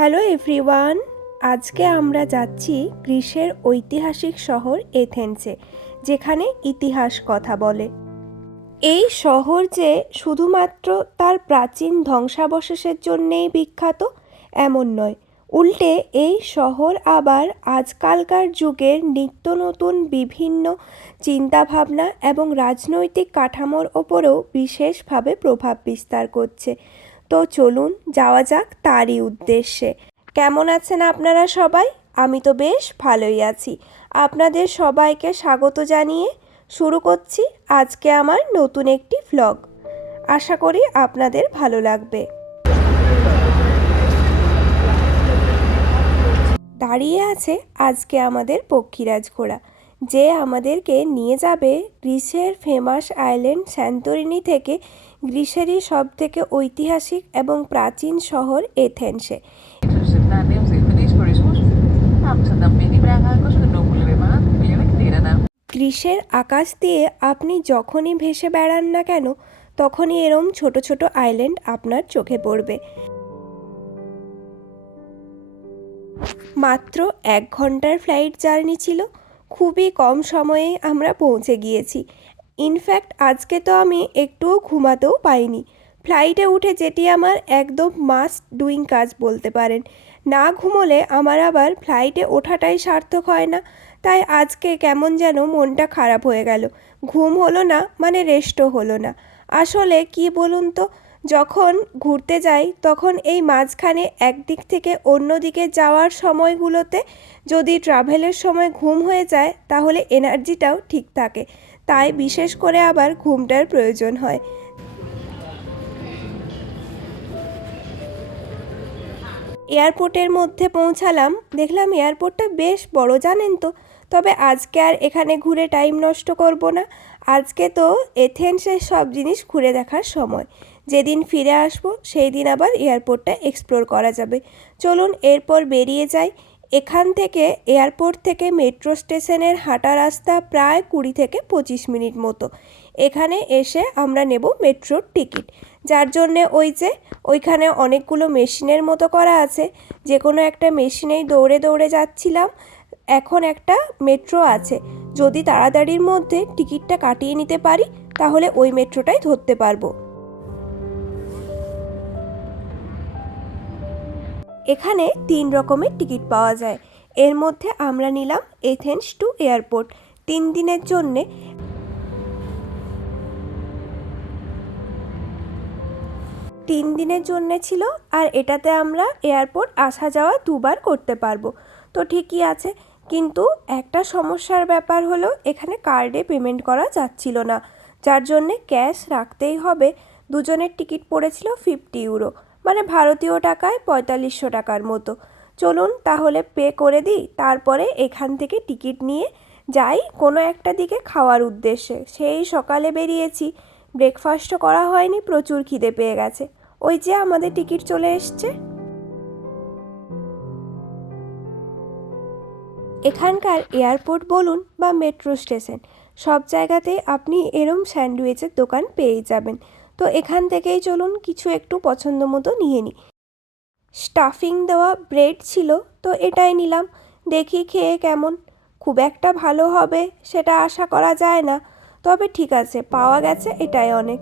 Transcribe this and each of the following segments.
Hello everyone, আজকে আমরা যাচ্ছি গ্রিসের ঐতিহাসিক শহর এথেন্সে, যেখানে ইতিহাস কথা বলে। এই শহর যে শুধুমাত্র তার প্রাচীন ধ্বংসাবশেষের জন্যেই বিখ্যাত, এমন নয়। উল্টে এই শহর আবার আজকালকার যুগের নিত্য নতুন বিভিন্ন চিন্তাভাবনা এবং রাজনৈতিক কাঠামোর ওপরেও বিশেষভাবে প্রভাব বিস্তার করছে। তো চলুন যাওয়া যাক তারই উদ্দেশ্যে। কেমন আছেন আপনারা সবাই? আমি তো বেশ ভালোই আছি। আপনাদের সবাইকে স্বাগত জানিয়ে শুরু করছি আজকে আমার নতুন একটি ভ্লগ আশা করি আপনাদের ভালো লাগবে। দাঁড়িয়ে আছে আজকে আমাদের পক্ষীরাজ ঘোড়া। যে আমাদেরকে নিয়ে যাবে গ্রিসের ফেমাস আইল্যান্ড স্যান্তরিনি থেকে গ্রিসেরই সব থেকে ঐতিহাসিক এবং প্রাচীন শহর এথেন্সে. গ্রীষ্মের আকাশ দিয়ে আপনি যখনই ভেসে বেড়ান না কেন, তখনই এরম ছোট ছোট আইল্যান্ড আপনার চোখে পড়বে। মাত্র এক ঘণ্টার ফ্লাইট জার্নি ছিল। খুবই কম সময়ে আমরা পৌঁছে গিয়েছি। ইনফ্যাক্ট আজকে তো আমি একটুও ঘুমাতেও পাইনি ফ্লাইটে উঠে যেটি আমার একদম মাস্ট ডুইং কাজ বলতে পারেন। না ঘুমোলে আমার আবার ফ্লাইটে ওঠাটাই সার্থক হয় না। তাই আজকে কেমন যেন মনটা খারাপ হয়ে গেল। ঘুম হলো না মানে রেস্টও হলো না। আসলে কি বলুন তো, যখন ঘুরতে যাই, তখন এই মাঝখানে একদিক থেকে অন্য দিকে যাওয়ার সময়গুলোতে যদি ট্রাভেলের সময় ঘুম হয়ে যায়, তাহলে এনার্জিটাও ঠিক থাকে। তাই বিশেষ করে আবার ঘুমটার প্রয়োজন হয়। এয়ারপোর্টের মধ্যে পৌঁছালাম। দেখলাম এয়ারপোর্টটা বেশ বড় জানেন তো, তবে আজকে আর এখানে ঘুরে টাইম নষ্ট করব না। আজকে তো এথেন্সের সব জিনিস ঘুরে দেখার সময়। যেদিন ফিরে আসব, সেই দিন আবার এয়ারপোর্টটা এক্সপ্লোর করা যাবে। চলুন এরপর বেরিয়ে যাই। এখান থেকে এয়ারপোর্ট থেকে মেট্রো স্টেশনের হাঁটা রাস্তা প্রায় কুড়ি থেকে পঁচিশ মিনিট মতো। এখানে এসে আমরা নেব মেট্রোর টিকিট। যার জন্যে ওই যে, ওইখানে অনেকগুলো মেশিনের মতো করা আছে। যে কোনো একটা মেশিনেই দৌড়ে দৌড়ে যাচ্ছিলাম। এখন একটা মেট্রো আছে। যদি তাড়াতাড়ির মধ্যে টিকিটটা কাটিয়ে নিতে পারি, তাহলে ওই মেট্রোটাই ধরতে পারব। এখানে তিন রকমের টিকিট পাওয়া যায়। এর মধ্যে আমরা নিলাম এথেন্স টু এয়ারপোর্ট। তিন দিনের জন্যে তিন দিনের জন্য ছিল আর এটাতে আমরা এয়ারপোর্ট আসা যাওয়া দুবার করতে পারব। তো ঠিকই আছে, কিন্তু একটা সমস্যার ব্যাপার হলো এখানে কার্ডে পেমেন্ট করা যাচ্ছিল না। যার জন্যে ক্যাশ রাখতেই হবে। দুজনের টিকিট পড়েছিল ফিফটি ইউরো। মানে ভারতীয় টাকায় পঁয়তাল্লিশশো টাকার মতো। চলুন তাহলে পে করে দিই, তারপরে এখান থেকে টিকিট নিয়ে যাই কোনো একটা দিকে খাওয়ার উদ্দেশ্যে। সেই সকালে বেরিয়েছি। ব্রেকফাস্টও করা হয়নি, প্রচুর খিদে পেয়ে গেছে। ওই যে আমাদের টিকিট চলে এসছে। এখানকার এয়ারপোর্ট বলুন বা মেট্রো স্টেশন, সব জায়গাতেই আপনি এরম স্যান্ডউইচের দোকান পেয়ে যাবেন। তো এখান থেকেই চলুন কিছু একটু পছন্দ মতো নিয়ে নিই। স্টাফিং দেওয়া ব্রেড ছিল, তো এটাই নিলাম। দেখি খেয়ে কেমন। খুব একটা ভালো হবে সেটা আশা করা যায় না, তবে ঠিক আছে, পাওয়া গেছে এটাই অনেক।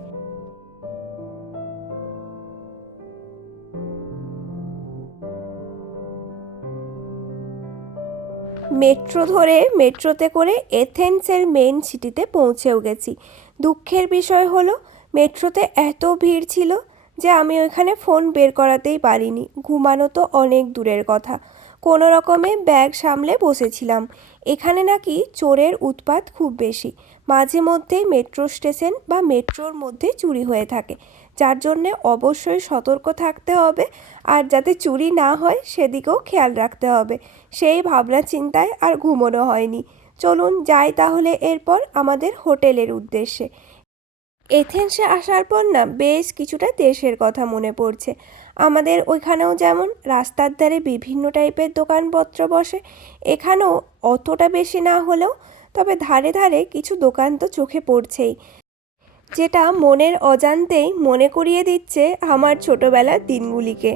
মেট্রো ধরে মেট্রোতে করে এথেন্সের মেন সিটিতে পৌঁছেও গেছি। দুঃখের বিষয় হলো মেট্রোতে এত ভিড় ছিল যে আমি ওইখানে ফোন বের করাতেই পারিনি। ঘুমানো তো অনেক দূরের কথা। কোনো রকমে ব্যাগ সামলে বসেছিলাম। এখানে নাকি চোরের উৎপাত খুব বেশি। মাঝে মধ্যেই মেট্রো স্টেশন বা মেট্রোর মধ্যে চুরি হয়ে থাকে। যার জন্যে অবশ্যই সতর্ক থাকতে হবে আর যাতে চুরি না হয় সেদিকেও খেয়াল রাখতে হবে। সেই ভাবনা চিন্তায় আর ঘুমোনো হয়নি। চলুন যাই তাহলে এরপর আমাদের হোটেলের উদ্দেশ্যে। এথেন্সে আসার পর না বেশ কিছুটা দেশের কথা মনে পড়ছে। আমাদের ওইখানেও যেমন রাস্তার ধারে বিভিন্ন টাইপের দোকানপত্র বসে, এখানেও অতটা বেশি না হলেও, তবে ধারে ধারে কিছু দোকান তো চোখে পড়ছেই। যেটা মনের অজান্তেই মনে করিয়ে দিচ্ছে আমার ছোটোবেলার দিনগুলিকে।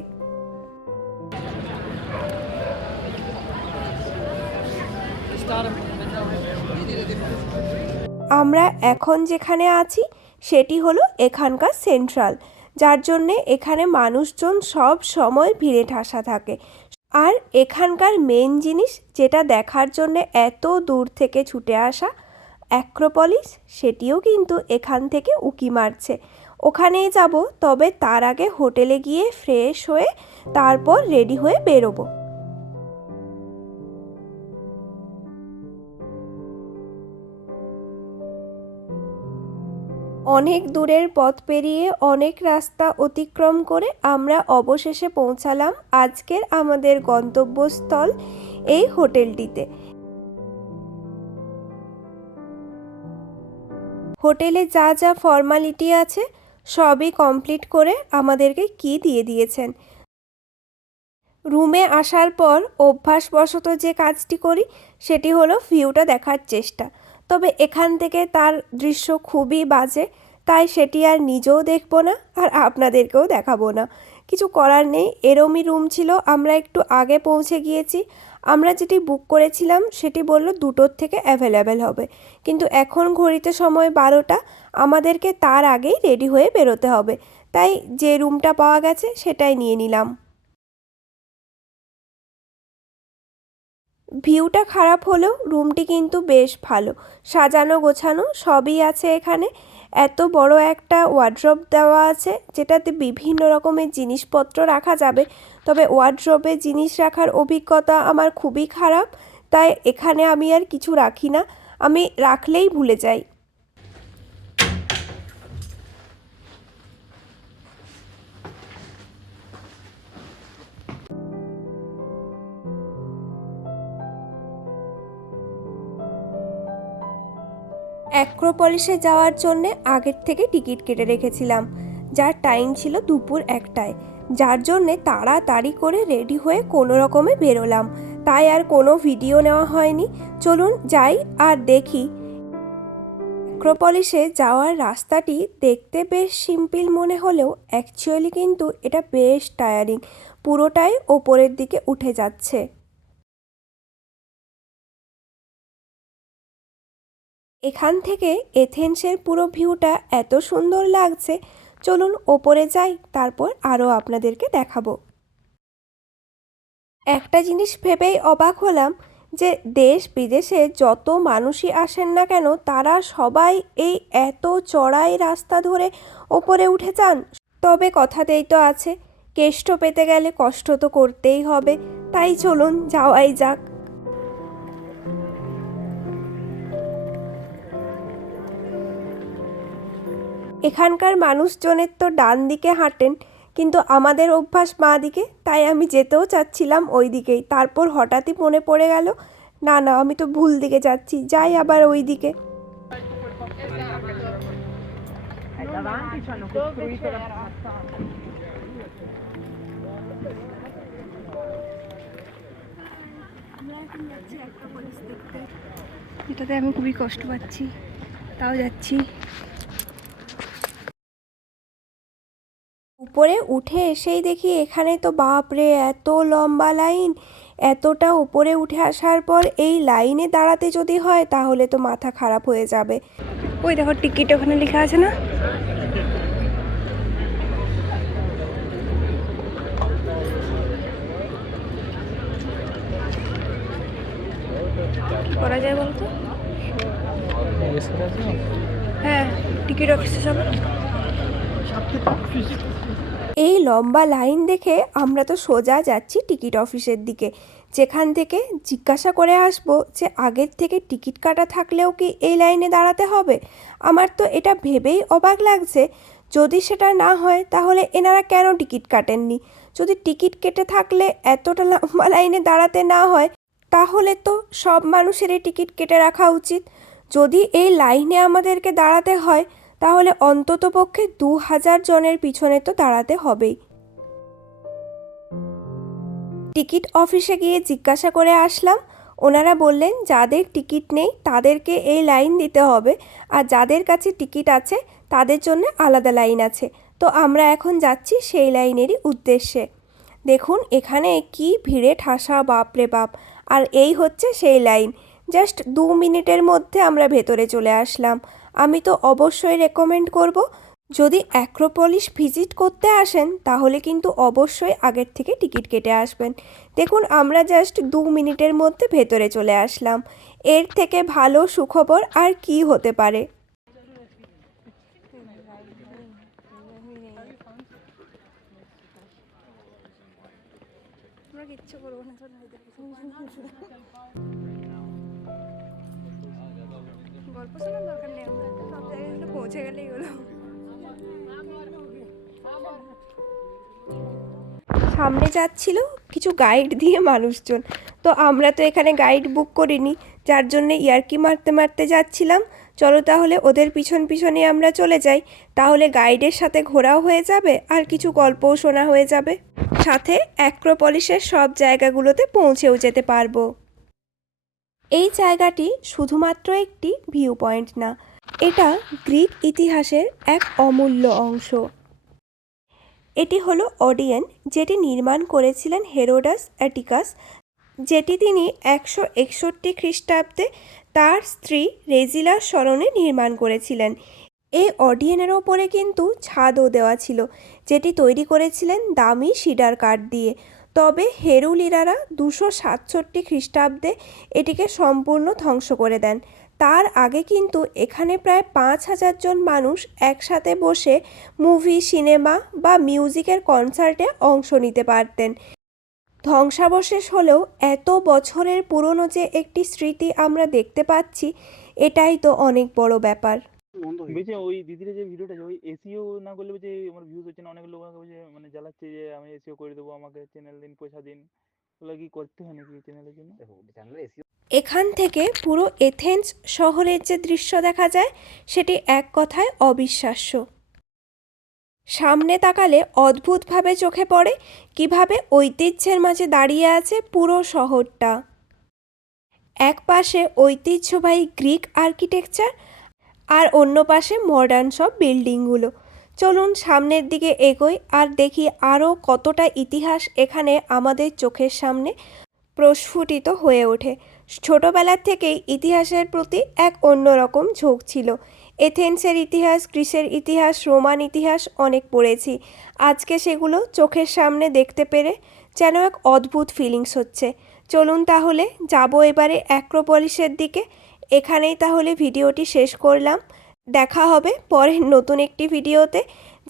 আমরা এখন যেখানে আছি সেটি হলো এখানকার সেন্ট্রাল, যার জন্যে এখানে মানুষজন সব সময় ভিড়ে ঠাসা থাকে। আর এখানকার মেন জিনিস, যেটা দেখার জন্যে এত দূর থেকে ছুটে আসা অ্যাক্রোপলিস সেটিও কিন্তু এখান থেকে উকি মারছে। ওখানেই যাব, তবে তার আগে হোটেলে গিয়ে ফ্রেশ হয়ে তারপর রেডি হয়ে বেরোবো। অনেক দূরের পথ পেরিয়ে অনেক রাস্তা অতিক্রম করে আমরা অবশেষে পৌঁছালাম আজকের আমাদের গন্তব্যস্থল এই হোটেলটিতে। হোটেলে যা যা ফর্মালিটি আছে সবই কমপ্লিট করে আমাদেরকে কি দিয়ে দিয়েছেন। রুমে আসার পর অভ্যাসবশত যে কাজটি করি সেটি হলো ভিউটা দেখার চেষ্টা। তবে এখান থেকে তার দৃশ্য খুবই বাজে। তাই সেটি আর নিজেও দেখব না আর আপনাদেরকেও দেখাবো না। কিছু করার নেই, এরমই রুম ছিল, আমরা একটু আগে পৌঁছে গিয়েছি। আমরা যেটি বুক করেছিলাম, সেটি বলল দুটোর থেকে অ্যাভেলেবেল হবে। কিন্তু এখন ঘড়িতে সময় বারোটা, আমাদেরকে তার আগেই রেডি হয়ে বেরোতে হবে। তাই যে রুমটা পাওয়া গেছে, সেটাই নিয়ে নিলাম। ভিউটা খারাপ হলেও রুমটি কিন্তু বেশ ভালো। সাজানো গোছানো সবই আছে এখানে। এত বড় একটা ওয়ার্ড্রপ দেওয়া আছে, যেটাতে বিভিন্ন রকমের জিনিসপত্র রাখা যাবে। তবে ওয়ার্ড্রপে জিনিস রাখার অভিজ্ঞতা আমার খুবই খারাপ, তাই এখানে আমি আর কিছু রাখি না। আমি রাখলেই ভুলে যাই। অ্যাক্রোপলিসে যাওয়ার জন্য আগের থেকে টিকিট কেটে রেখেছিলাম। যার টাইম ছিল দুপুর একটায়। যার জন্যে তাড়াতাড়ি করে রেডি হয়ে কোনো রকমে বেরোলাম। তাই আর কোনো ভিডিও নেওয়া হয়নি। চলুন যাই আর দেখি। অ্যাক্রোপলিসে যাওয়ার রাস্তাটি দেখতে বেশ সিম্পল মনে হলেও অ্যাকচুয়ালি কিন্তু এটা বেশ টায়ারিং পুরোটাই ওপরের দিকে উঠে যাচ্ছে। এখান থেকে এথেন্সের পুরো ভিউটা এত সুন্দর লাগছে। চলুন ওপরে যাই, তারপর আরও আপনাদেরকে দেখাবো। একটা জিনিস ভেবেই অবাক হলাম যে দেশ বিদেশে যত মানুষই আসেন না কেন, তারা সবাই এই এত চড়াই রাস্তা ধরে ওপরে উঠে যান। তবে কথাতেই তো আছে, কেষ্ট পেতে গেলে কষ্ট তো করতেই হবে। তাই চলুন যাওয়াই যাক। এখানকার মানুষজনের তো ডান দিকে হাঁটেন, কিন্তু আমাদের অভ্যাস মা দিকে, তাই আমি যেতেও চাচ্ছিলাম ওই দিকেই। তারপর হঠাৎই মনে পড়ে গেল, না না, আমি তো ভুল দিকে যাচ্ছি, যাই আবার ওই দিকে। এটাতে আমি খুবই কষ্ট পাচ্ছি, তাও যাচ্ছি। উপরে উঠে এসেই দেখি এখানে তো বাপরে, এত লম্বা লাইন। এতটা উপরে উঠে আসার পর এই লাইনে দাঁড়াতে যদি হয়, তাহলে তো মাথা খারাপ হয়ে যাবে। ওই দেখো, টিকিট ওখানে লেখা আছে না? করা যায় বলতো? হ্যাঁ টিকিট অফিসে যাব। এই লম্বা লাইন দেখে আমরা তো সোজা যাচ্ছি টিকিট অফিসের দিকে। যেখান থেকে জিজ্ঞাসা করে আসব যে আগের থেকে টিকিট কাটা থাকলেও কি এই লাইনে দাঁড়াতে হবে? আমার তো এটা ভেবেই অবাক লাগছে। যদি সেটা না হয়, তাহলে এনারা কেন টিকিট কাটেননি? যদি টিকিট কেটে থাকলে এতটা লম্বা লাইনে দাঁড়াতে না হয়, তাহলে তো সব মানুষেরই টিকিট কেটে রাখা উচিত। যদি এই লাইনে আমাদেরকে দাঁড়াতে হয় তাহলে অন্তত পক্ষে দু হাজার জনের পিছনে তো দাঁড়াতে হবেই। টিকিট অফিসে গিয়ে জিজ্ঞাসা করে আসলাম। ওনারা বললেন, যাদের টিকিট নেই, তাদেরকে এই লাইন দিতে হবে। আর যাদের কাছে টিকিট আছে, তাদের জন্য আলাদা লাইন আছে। তো আমরা এখন যাচ্ছি সেই লাইনেরই উদ্দেশ্যে। দেখুন, এখানে কি ভিড়ে ঠাসা, বাপ রে বাপ। আর এই হচ্ছে সেই লাইন। জাস্ট দু মিনিটের মধ্যে আমরা ভেতরে চলে আসলাম। আমি তো অবশ্যই রেকমেন্ড করব, যদি অ্যাক্রোপলিস ভিজিট করতে আসেন, তাহলে কিন্তু অবশ্যই আগের থেকে টিকিট কেটে আসবেন। দেখুন, আমরা জাস্ট দু মিনিটের মধ্যে ভেতরে চলে আসলাম। এর থেকে ভালো সুখবর আর কি হতে পারে? গল্প শোনার দরকার নেই। পৌঁছে গেলেই হলো সামনে যাচ্ছিল কিছু গাইড দিয়ে মানুষজন। তো আমরা তো এখানে গাইড বুক করিনি, যার জন্যে ইয়ার্কি মারতে মারতে যাচ্ছিলাম। চলো তাহলে ওদের পিছন পিছনে আমরা চলে যাই। তাহলে গাইডের সাথে ঘোরাও হয়ে যাবে আর কিছু গল্পও শোনা হয়ে যাবে। সাথে অ্যাক্রোপলিসের সব জায়গাগুলোতে পৌঁছেও যেতে পারব। এই জায়গাটি শুধুমাত্র একটি ভিউ পয়েন্ট না এটা গ্রিক ইতিহাসের এক অমূল্য অংশ। এটি হলো অডিয়েন যেটি নির্মাণ করেছিলেন হেরোডাস অ্যাটিকাস, যেটি তিনি একশো একষট্টি খ্রিস্টাব্দে তার স্ত্রী রেজিলার স্মরণে নির্মাণ করেছিলেন। এই অডিয়েনের ওপরে কিন্তু ছাদও দেওয়া ছিল, যেটি তৈরি করেছিলেন দামি সিডার কাঠ দিয়ে। তবে হেরুলিরারা দুশো সাতষট্টি খ্রিস্টাব্দে এটিকে সম্পূর্ণ ধ্বংস করে দেন। তার আগে কিন্তু এখানে প্রায় পাঁচ হাজার জন মানুষ একসাথে বসে মুভি, সিনেমা বা মিউজিকের কনসার্টে অংশ নিতে পারতেন। ধ্বংসাবশেষ হলেও এত বছরের পুরনো যে একটি স্মৃতি আমরা দেখতে পাচ্ছি, এটাই তো অনেক বড় ব্যাপার। বলছি ওই দিদিরা যে ভিডিওটা যে ওই এসিও না করলে যে আমার ভিউজ হচ্ছে না অনেক লোক আমাকে বলছে মানে জ্বালাচ্ছে যে আমি এসিও করে দেবো আমাকে চ্যানেল দিন পয়সা দিন। ওগুলো কি করতে হয় নাকি চ্যানেলের জন্য? এখান থেকে পুরো এথেন্স শহরের যে দৃশ্য দেখা যায় সেটি এক কথায় অবিশ্বাস্য। সামনে তাকালে অদ্ভুতভাবে চোখে পড়ে কীভাবে ঐতিহ্যের মাঝে দাঁড়িয়ে আছে পুরো শহরটা। এক পাশে ঐতিহ্যবাহী গ্রিক আর্কিটেকচার আর অন্য পাশে মডার্ন সব বিল্ডিংগুলো চলুন সামনের দিকে এগোই আর দেখি আরও কতটা ইতিহাস এখানে আমাদের চোখের সামনে প্রস্ফুটিত হয়ে ওঠে। ছোটবেলার থেকেই ইতিহাসের প্রতি এক অন্যরকম ঝোঁক ছিল। এথেন্সের ইতিহাস, গ্রিসের ইতিহাস, রোমান ইতিহাস অনেক পড়েছি। আজকে সেগুলো চোখের সামনে দেখতে পেরে যেন এক অদ্ভুত ফিলিংস হচ্ছে। চলুন তাহলে, যাব এবারে অ্যাক্রোপলিসের দিকে। এখানেই তাহলে ভিডিওটি শেষ করলাম। দেখা হবে পরের নতুন একটি ভিডিওতে,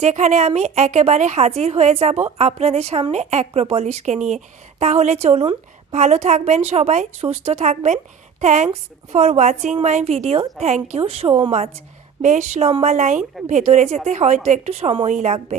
যেখানে আমি একেবারে হাজির হয়ে যাব আপনাদের সামনে অ্যাক্রোপলিশকে নিয়ে। তাহলে চলুন, ভালো থাকবেন সবাই, সুস্থ থাকবেন। Thanks for watching my video thank you so much. বেশ লম্বা লাইন, ভেতরে যেতে হয়তো একটু সময়ই লাগবে।